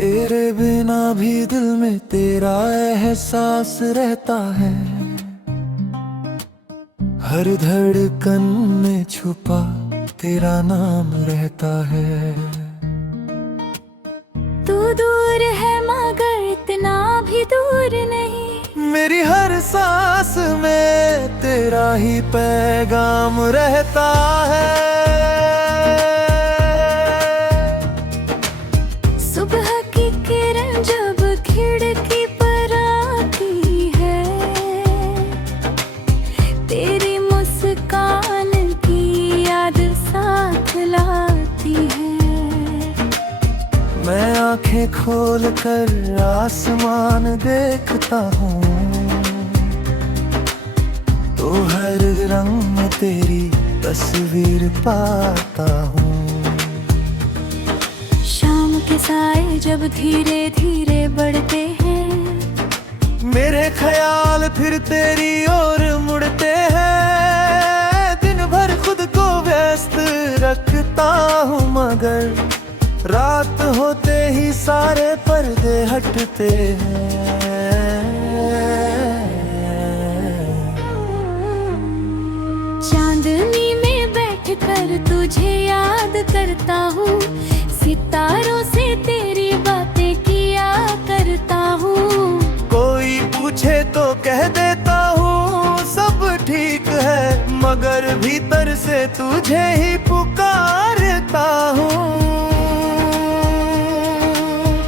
तेरे बिना भी दिल में तेरा एहसास रहता है। हर धड़कन में छुपा तेरा नाम रहता है। तू दूर है मगर इतना भी दूर नहीं। मेरी हर सांस में तेरा ही पैगाम रहता है। सुबह की किरण जब खिड़की पर आती है, तेरी मुस्कान की याद साथ लाती है। मैं आंखें खोल कर आसमान देखता हूँ, तो हर रंग में तेरी तस्वीर पाता हूँ। शाम के साए जब धीरे धीरे बढ़ते हैं, मेरे ख्याल फिर तेरी ओर मुड़ते हैं। दिन भर खुद को व्यस्त रखता हूँ, मगर रात होते ही सारे पर्दे हटते हैं। चांदनी में बैठकर तुझे याद करता हूँ, सितारों से तेरी बातें किया करता हूँ। कोई पूछे तो कह देता हूँ सब ठीक है, मगर भीतर से तुझे ही पुकारता हूँ।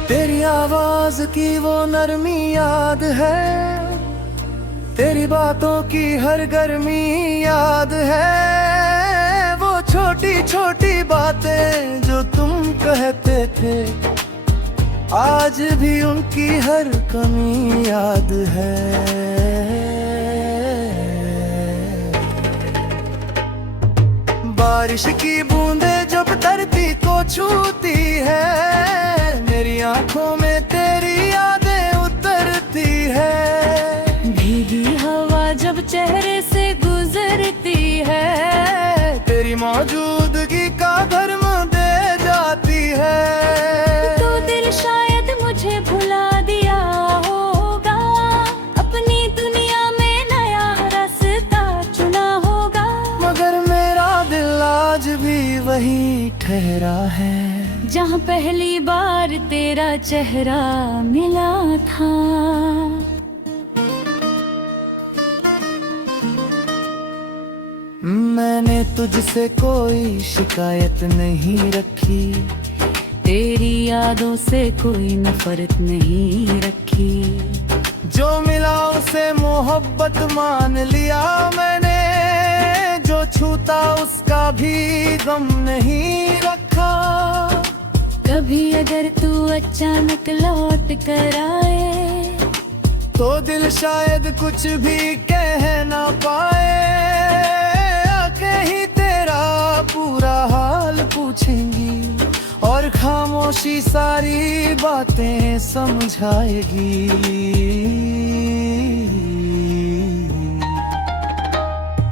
तेरी आवाज की वो नरमी याद है, तेरी बातों की हर गर्मी याद है। वो छोटी छोटी बातें जो तुम कहते थे, आज भी उनकी हर कमी याद है। बारिश की बूंदें जब धरती को छूती है, मेरी आंखों में तेरी यादें उतरती है। भीगी हवा जब चेहरे से गुजरती है, तेरी मौजूदगी का धर्म दे जाती है। तो दिल शायद मुझे भुला दिया होगा, अपनी दुनिया में नया रास्ता चुना होगा। मगर मेरा दिल आज भी वही ठहरा है, जहाँ पहली बार तेरा चेहरा मिला था। मैंने तुझसे कोई शिकायत नहीं रखी, तेरी यादों से कोई नफरत नहीं रखी। जो मिला उसे मोहब्बत मान लिया मैंने, जो छूता उसका भी गम नहीं रखा। कभी अगर तू अचानक लौट कर आए, तो दिल शायद कुछ भी कह ना पाए। आके ही तेरा पूरा हाल पूछेंगी, और खामोशी सारी बातें समझाएगी।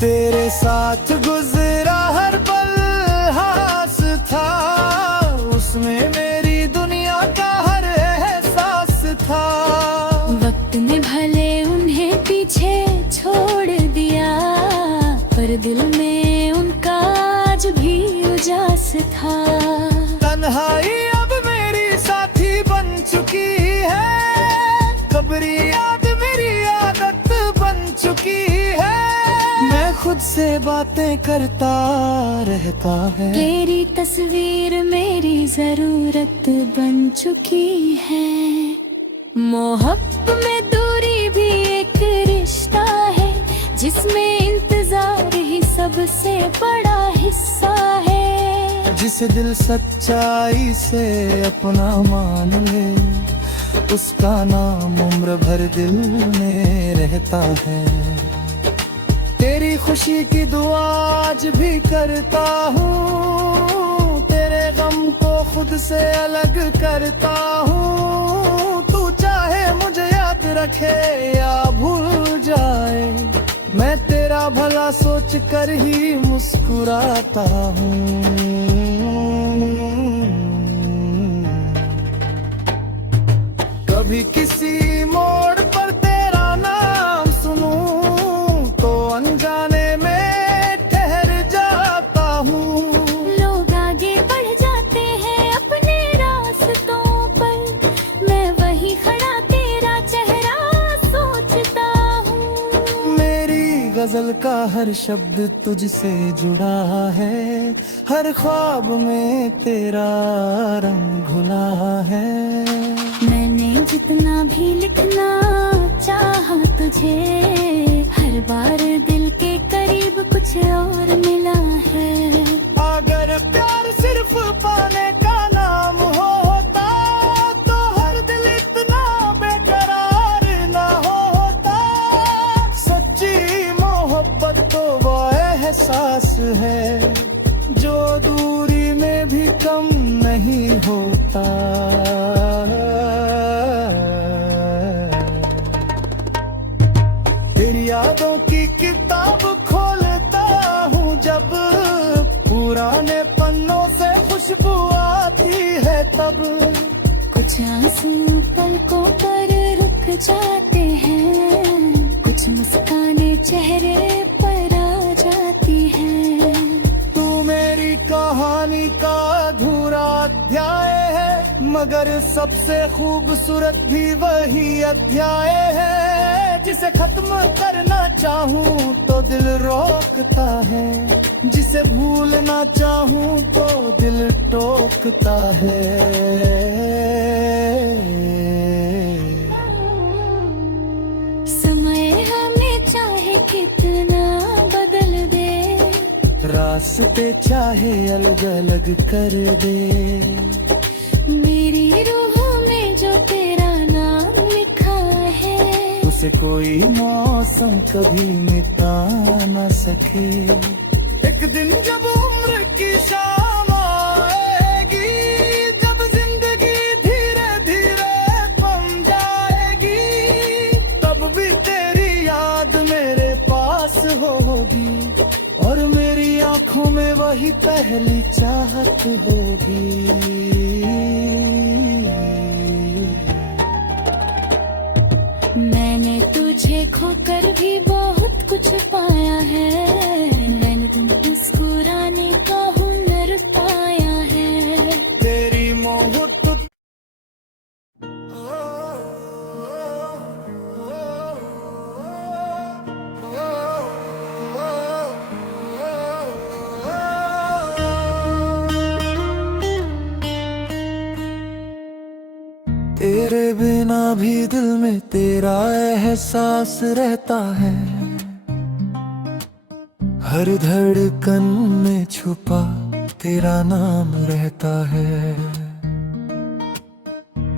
तेरे साथ गुजरा हर पल हास था, उसमें मेरी दुनिया का हर एहसास था। वक्त ने भले उन्हें पीछे छोड़ दिया, पर दिल में उनका आज भी उजास था। तन्हाई अब मेरी साथी बन चुकी है, कब्री याद मेरी आदत बन चुकी है। मैं खुद से बातें करता रहता है, तेरी तस्वीर मेरी जरूरत बन चुकी है। मोहब्बत में दूरी भी एक रिश्ता है, जिसमें इंतजार ही सबसे बड़ा हिस्सा है। जिसे दिल सच्चाई से अपना मान ले, उसका नाम उम्र भर दिल में रहता है। तेरी खुशी की दुआ आज भी करता हूँ, तेरे गम को खुद से अलग करता हूँ। तू चाहे मुझे याद रखे या भूल जाए, मैं तेरा भला सोच कर ही मुस्कुराता हूँ। कभी किसी मोड़ पर तेरा नाम सुनूं तो अनजाने में ठहर जाता हूँ। लोग आगे बढ़ जाते हैं अपने रास्तों पर, मैं वही खड़ा तेरा चेहरा सोचता हूँ। मेरी गजल का हर शब्द तुझसे जुड़ा है, हर ख्वाब में तेरा रंग घुला है। मैंने जितना भी लिखना चाहा तुझे, हर बार दिल के करीब कुछ और मिला है। अगर प्यार सिर्फ पाने का नाम होता तो हर दिल इतना बेकरार ना होता। सच्ची मोहब्बत तो वो एहसास है जो दूरी में भी कम नहीं होता। तेरी यादों की किताब खोलता हूँ जब, पुराने पन्नों से खुशबू आती है तब। कुछ आंसू पलकों पर रुक जाते हैं, कुछ मुस्काने चेहरे पर आ जाती हैं। तू मेरी कहानी का अधूरा अध्याय है, मगर सबसे खूबसूरत भी वही अध्याय है जिसे खत्म करना चाहूँ तो दिल रोकता है, जिसे भूलना चाहूँ तो दिल टोकता है। समय हमें चाहे कितना बदल दे, रास्ते चाहे अलग अलग कर दे, मेरी रूह में जो तेरा नाम लिखा है उसे कोई मौसम कभी मिटा न सके। एक दिन जब उम्र की शाम आएगी, जब जिंदगी धीरे धीरे थम जाएगी, तब भी तेरी याद मेरे पास होगी और मेरी आंखों में वही पहली चाहत होगी। मैंने तुझे खोकर भी बहुत कुछ पाया है, मैंने तुम मुस्कुराने का हुनर पाया है। तेरी मोहब्बत तेरे बिना भी दिल में तेरा एहसास रहता है, हर धड़कन में छुपा तेरा नाम रहता है।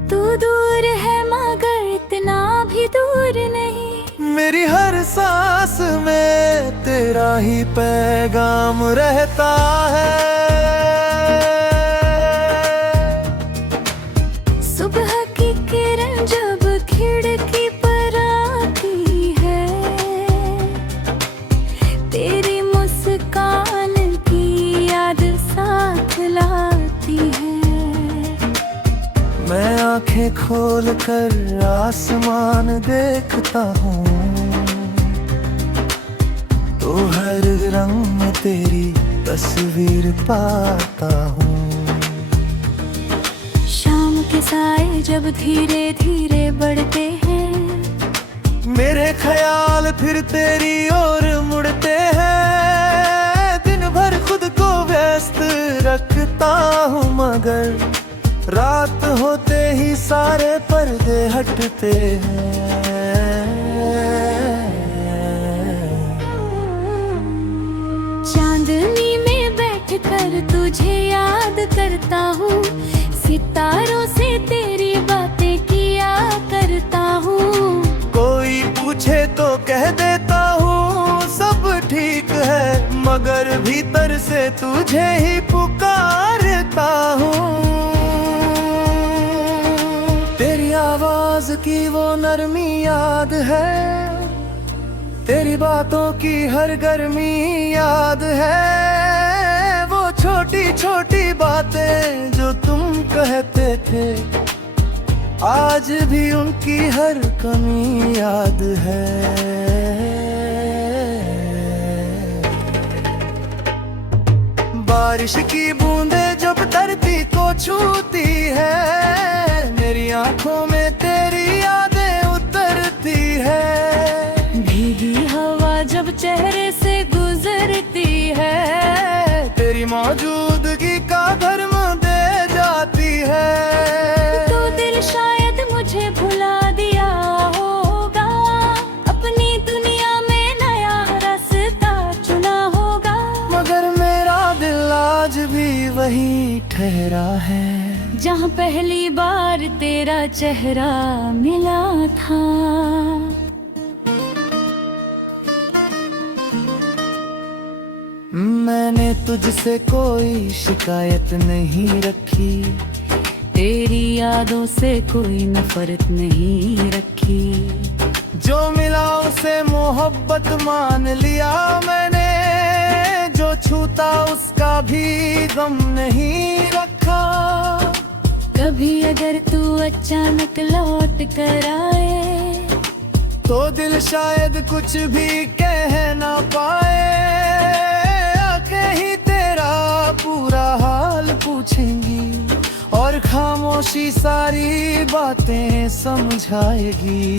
तू दूर है मगर इतना भी दूर नहीं, मेरी हर सांस में तेरा ही पैगाम रहता है। सुबह की किरण जब खिड़की पर आती है, तेरी मुस्कान की याद साथ लाती है। मैं आंखें खोल कर आसमान देखता हूँ तो हर रंग में तेरी तस्वीर पाता हूँ। शाम के साए जब धीरे धीरे बढ़ते हैं, मेरे ख्याल फिर तेरी ओर मुड़ते हैं। दिन भर खुद को व्यस्त रखता हूँ मगर रात होते ही सारे पर्दे हटते हैं। चांदनी में बैठकर तुझे याद करता हूँ, सितारों से तेरी बातें किया करता हूँ। कोई पूछे तो कह देता हूँ सब ठीक है, मगर भीतर से तुझे ही पुकारता हूँ। तेरी आवाज की वो नरमी याद है, तेरी बातों की हर गर्मी याद है। वो छोटी छोटी बातें जो तुम कहते थे आज भी उनकी हर कमी याद है। बारिश की बूंदें जब धरती को छूती है, मेरी आंखों में तेरी यादें उतरती है। भीगी हवा जब चेहरे से गुजरती है, तेरी मौजूदगी का धर्म दे जाती है। तो दिल शायद मुझे भुला दिया होगा, अपनी दुनिया में नया रास्ता चुना होगा। मगर मेरा दिल आज भी वही ठहरा है, जहाँ पहली बार तेरा चेहरा मिला था। मैंने तुझसे कोई शिकायत नहीं रखी, तेरी यादों से कोई नफरत नहीं रखी। जो मिला उसे मोहब्बत मान लिया मैंने, जो छूता उसका भी गम नहीं रखा। कभी अगर तू अचानक लौट कर आए, तो दिल शायद कुछ भी कह ना पाए। आके ही तेरा पूरा हाल पूछेंगी, और खामोशी सारी बातें समझाएगी।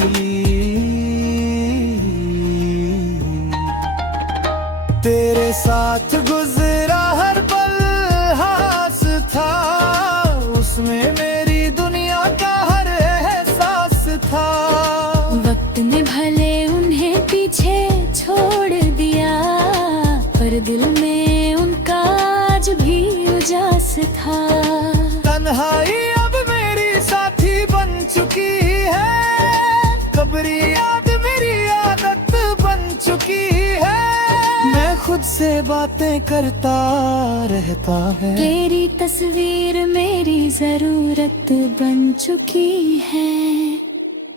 तेरे साथ गुजरा हर पल हास था, उसमें मेरी दुनिया का हर एहसास था। वक्त ने भले उन्हें पीछे छोड़ दिया, पर दिल में उनका आज भी उजास था। तन्हाई अब मेरी साथी बन चुकी है, कब्री याद मेरी आदत बन चुकी है। मैं खुद से बातें करता रहता है, तेरी तस्वीर मेरी जरूरत बन चुकी है।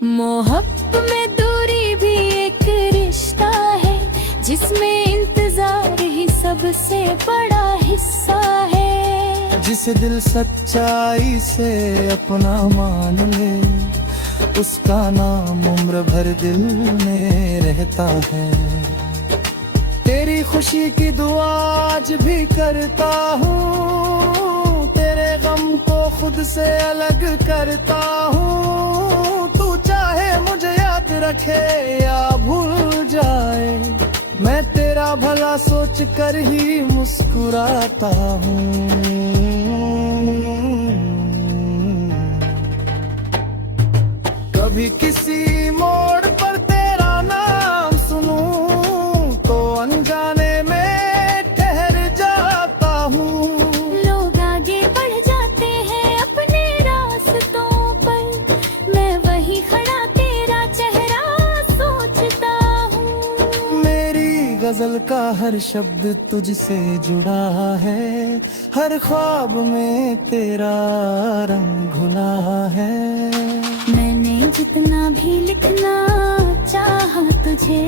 मोहब्बत में दूरी भी एक रिश्ता है, जिसमें इंतजार ही सबसे बड़ा हिस्सा है। जिसे दिल सच्चाई से अपना मान ले, उसका नाम उम्र भर दिल में रहता है। तेरी खुशी की दुआ आज भी करता हूँ, तेरे गम को खुद से अलग करता हूँ। तू चाहे मुझे याद रखे या भूल जाए, मैं तेरा भला सोच कर ही मुस्कुराता हूँ। कभी किसी मोड़ पर तेरा नाम सुनूं, तो अनजाने में ठहर जाता हूँ। लोग आगे बढ़ जाते हैं अपने रास्तों पर, मैं वही खड़ा तेरा चेहरा सोचता हूँ। मेरी गजल का हर शब्द तुझसे जुड़ा है, हर ख्वाब में तेरा रंग घुला है। मैंने जितना भी लिखना चाहा तुझे,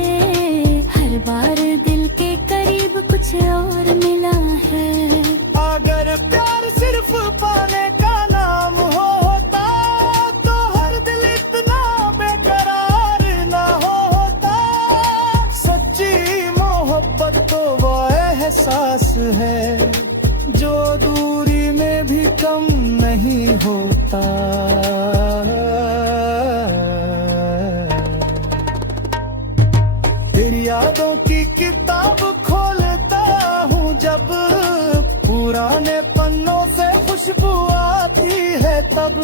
हर बार दिल के करीब कुछ और मिला है। अगर प्यार सिर्फ पाने का नाम होता, तो हर दिल इतना बेकरार ना होता। सच्ची मोहब्बत तो वो एहसास है, जो दूरी में भी कम नहीं होता। तेरी यादों की किताब खोलता हूँ जब, पुराने पन्नों से खुशबू आती है तब।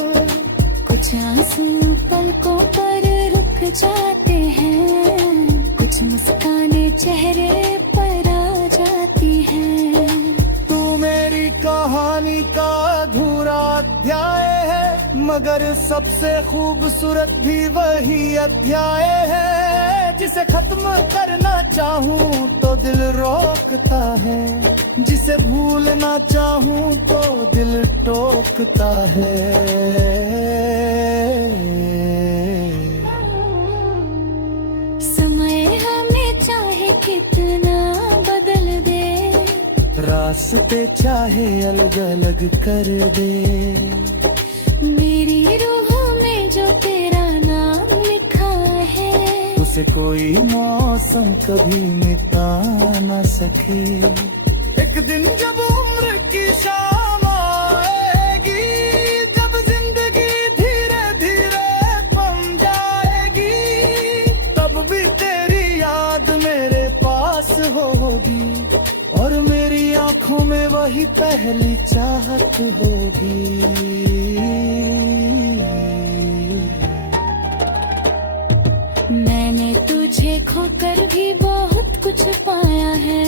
कुछ आंसू पलकों पर रुक जाते हैं, कुछ मुस्काने चेहरे पर आ जाती हैं। तू मेरी कहानी का अधूरा अध्याय है, मगर सबसे खूबसूरत भी वही अध्याय है। जिसे खत्म करना चाहूँ तो दिल रोकता है, जिसे भूलना चाहूँ तो दिल टोकता है। समय हमें चाहे कितना बदल दे, रास्ते चाहे अलग अलग कर दे। मेरी रूह में जिसे कोई मौसम कभी मिटा ना सके। एक दिन जब उम्र की शाम आएगी, जब जिंदगी धीरे धीरे थम जाएगी, तब भी तेरी याद मेरे पास होगी और मेरी आंखों में वही पहली चाहत होगी। मैंने तुझे खोकर भी बहुत कुछ पाया है,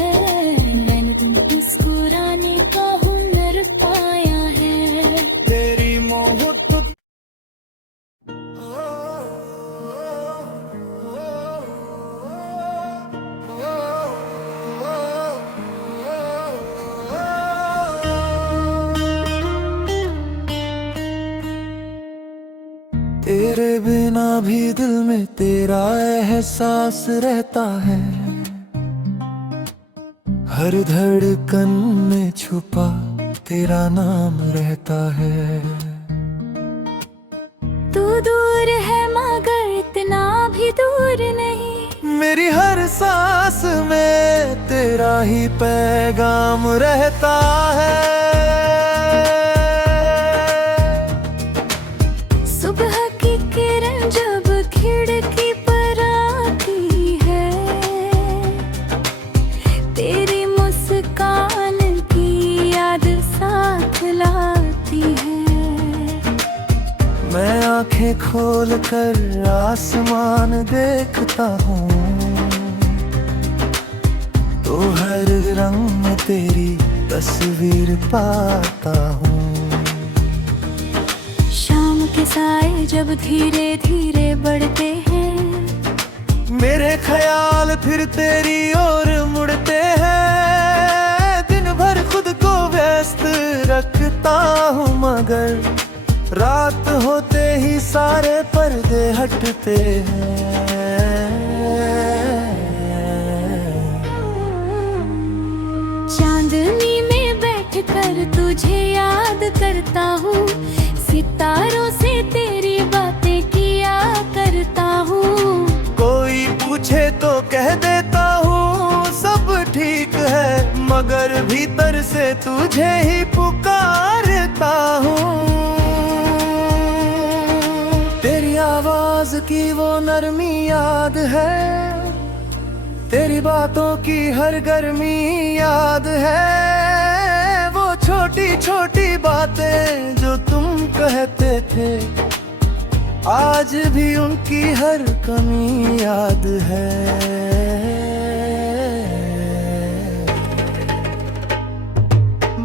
मैंने तुम मुस्कुराने का हुनर पाया है। तेरी मोहब्बत तेरे बिना भी दिल में तेरा एहसास रहता है, हर धड़कन में छुपा तेरा नाम रहता है। तू दूर है मगर इतना भी दूर नहीं, मेरी हर सांस में तेरा ही पैगाम रहता है। सुबह की किरण जब खिड़की पर आती है, तेरी मुस्कान की याद साथ लाती है। मैं आंखें खोल कर आसमान देखता हूँ, तो हर रंग में तेरी तस्वीर पाता हूँ। शाम के साए जब धीरे धीरे बढ़ते हैं, मेरे ख्याल फिर तेरी ओर मुड़ते हैं। दिन भर खुद को व्यस्त रखता हूँ, मगर रात होते ही सारे पर्दे हटते हैं। चांदनी में बैठकर तुझे याद करता हूँ, सितारों से तेरी बातें किया करता हूँ। कोई पूछे तो कह देता हूँ सब ठीक है, मगर भीतर से तुझे ही पुकारता हूँ। तेरी आवाज की वो नरमी याद है, तेरी बातों की हर गर्मी याद है। वो छोटी छोटी बातें जो तुम कहते थे, आज भी उनकी हर कमी याद है।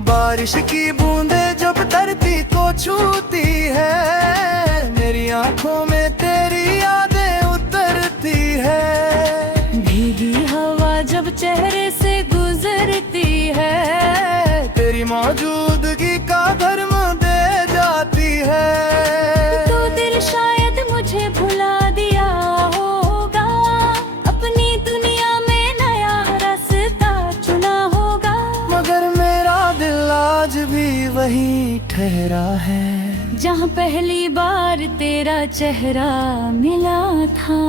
बारिश की बूंदें जब धरती को छूती है, मेरी आंखों में तेरी यादें उतरती है। भीगी हवा जब चेहरे से गुजरती है, तेरी मौजूदगी का धर्म दे जाती है। तो दिल शायद मुझे भुला दिया होगा, अपनी दुनिया में नया रास्ता चुना होगा, मगर मेरा दिल आज भी वही ठहरा है, जहाँ पहली बार तेरा चेहरा मिला था।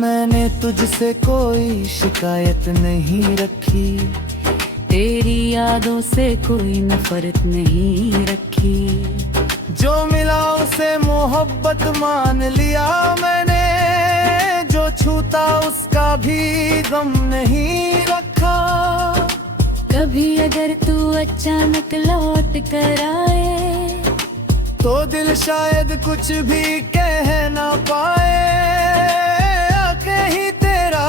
मैंने तुझसे कोई शिकायत नहीं रखी, तेरी यादों से कोई नफरत नहीं रखी। जो मिला उसे मोहब्बत मान लिया मैंने, जो छूता उसका भी गम नहीं रखा। कभी अगर तू अचानक लौट कर आए, तो दिल शायद कुछ भी कह ना पाए। आके ही तेरा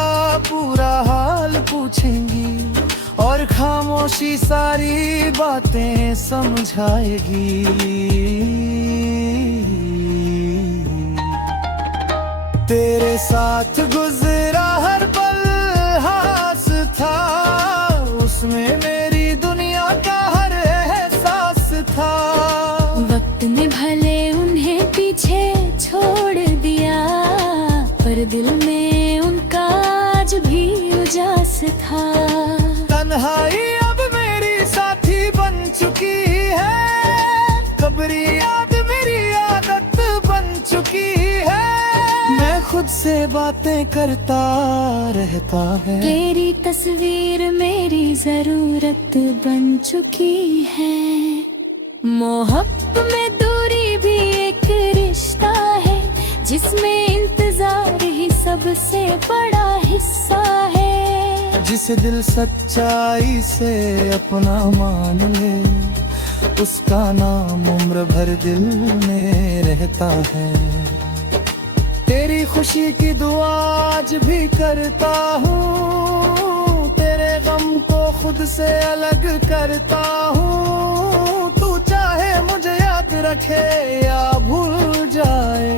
पूरा हाल पूछेंगी और खामोशी सारी बातें समझाएगी। तेरे साथ गुजरा हर पल हास था, उसमें मेरी दुनिया का हर एहसास था। वक्त ने भले उन्हें पीछे छोड़ दिया, पर दिल में उनका आज भी उजास था। तन्हाई अब मेरी साथी बन चुकी है, कब्री याद खुद से बातें करता रहता है। तेरी तस्वीर मेरी जरूरत बन चुकी है। मोहब्बत में दूरी भी एक रिश्ता है, जिसमें इंतजार ही सबसे बड़ा हिस्सा है। जिसे दिल सच्चाई से अपना मान ले, उसका नाम उम्र भर दिल में रहता है। तेरी खुशी की दुआ आज भी करता हूँ, तेरे गम को खुद से अलग करता हूँ। तू चाहे मुझे याद रखे या भूल जाए,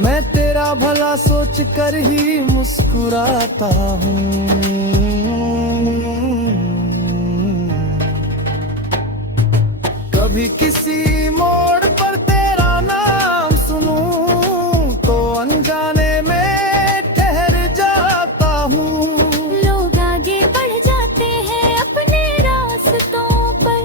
मैं तेरा भला सोच कर ही मुस्कुराता हूँ। कभी किसी मोड़ पर तेरा नाम सुनूं तो अनजाने में ठहर जाता हूँ। लोग आगे बढ़ जाते हैं अपने रास्तों पर,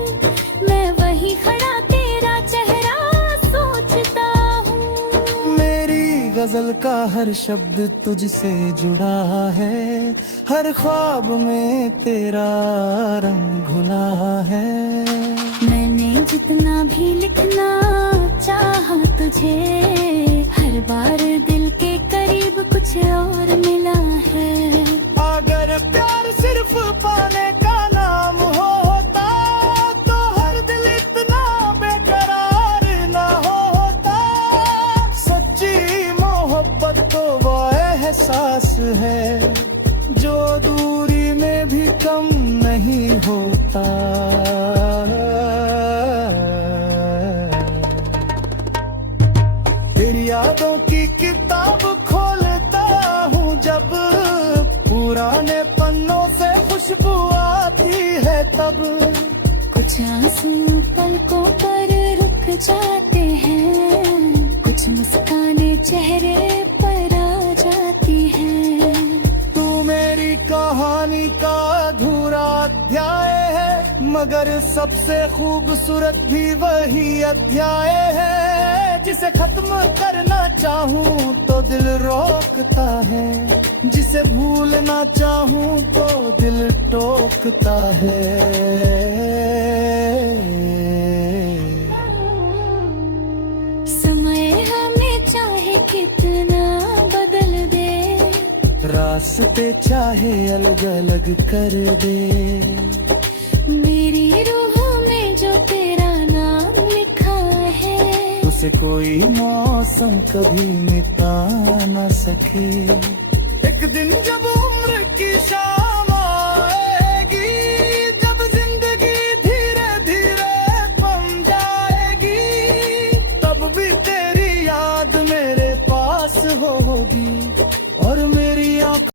मैं वही खड़ा तेरा चेहरा सोचता हूँ। मेरी गजल का हर शब्द तुझसे जुड़ा है, हर ख्वाब में तेरा रंग घुला है। मैंने जितना भी लिखना चाहा तुझे, हर बार दिल के करीब कुछ और मिला है। अगर प्यार सिर्फ पाने का नाम होता, तो हर दिल इतना बेकरार ना होता। सच्ची मोहब्बत तो वो एहसास है, जो दूरी में भी कम नहीं होता। तेरी यादों की किताब खोलता हूँ जब, पुराने पन्नों से खुशबू आती है तब। कुछ आंसू पलकों पर रुक जाते हैं, कुछ मुस्काने चेहरे पर आ जाती हैं। तू मेरी कहानी का अधूरा अध्याय है, मगर सबसे खूबसूरत भी वही अध्याय है। जिसे खत्म करना चाहूँ तो दिल रोकता है, जिसे भूलना चाहूँ तो दिल टोकता है। समय हमें चाहे कितना बदल दे, रास्ते चाहे अलग अलग कर दे, मेरी रूह में जो तेरा नाम लिखा है, उसे कोई मौसम कभी मिटा न सके। एक दिन जब उम्र की शाम